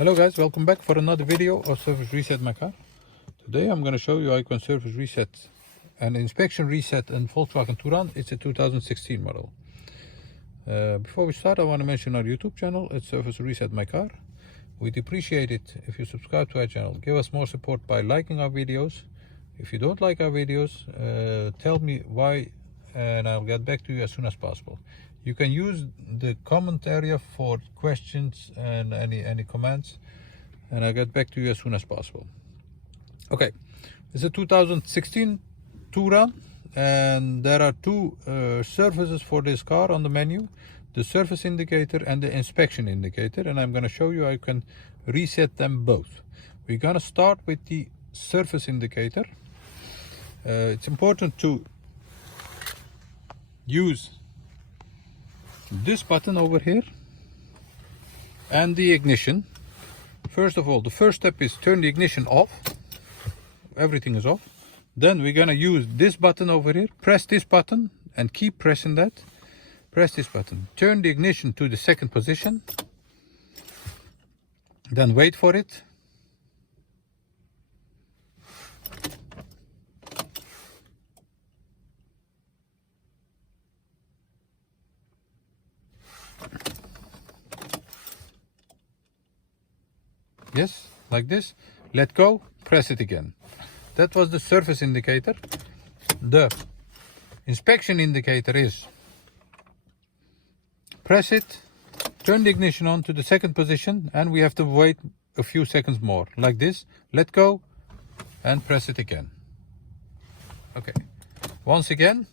Hello guys, welcome back for another video of Service Reset my car. Today I'm going to show you how you can service reset and inspection reset in Volkswagen Touran. It's a 2016 model. Before we start, I want to mention our YouTube channel. It's Service Reset my car. We'd appreciate it if you subscribe to our channel. Give us more support by liking our videos. If you don't like our videos, tell me why and I'll get back to you as soon as possible. You can use the comment area for questions and any comments, and I'll get back to you as soon as possible. Okay, it's a 2016 Touran, and there are two services for this car on the menu: the service indicator and the inspection indicator, and I'm going to show you how you can reset them both. We're going to start with the service indicator. It's important to use this button over here and the ignition. First of all, the first step is turn the ignition off. Everything is off. Then we're gonna use this button over here. Press this button and keep pressing that. Press this button. Turn the ignition to the second position. Then wait for it. Yes, like this. Let go, press it again. That was the service indicator. The inspection indicator is press it, turn the ignition on to the second position, and we have to wait a few seconds more. Like this. Let go and press it again. Okay. Once again,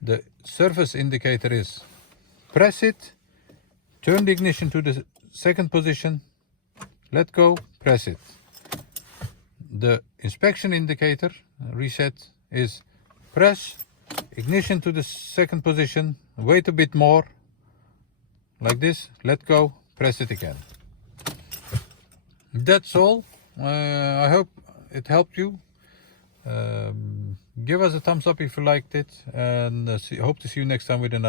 the service indicator is press it, turn the ignition to the second position, let go, press it. The inspection indicator reset is press, ignition to the second position, wait a bit more, like this, let go, press it again. That's all. I hope it helped you. Give us a thumbs up if you liked it, and hope to see you next time with another.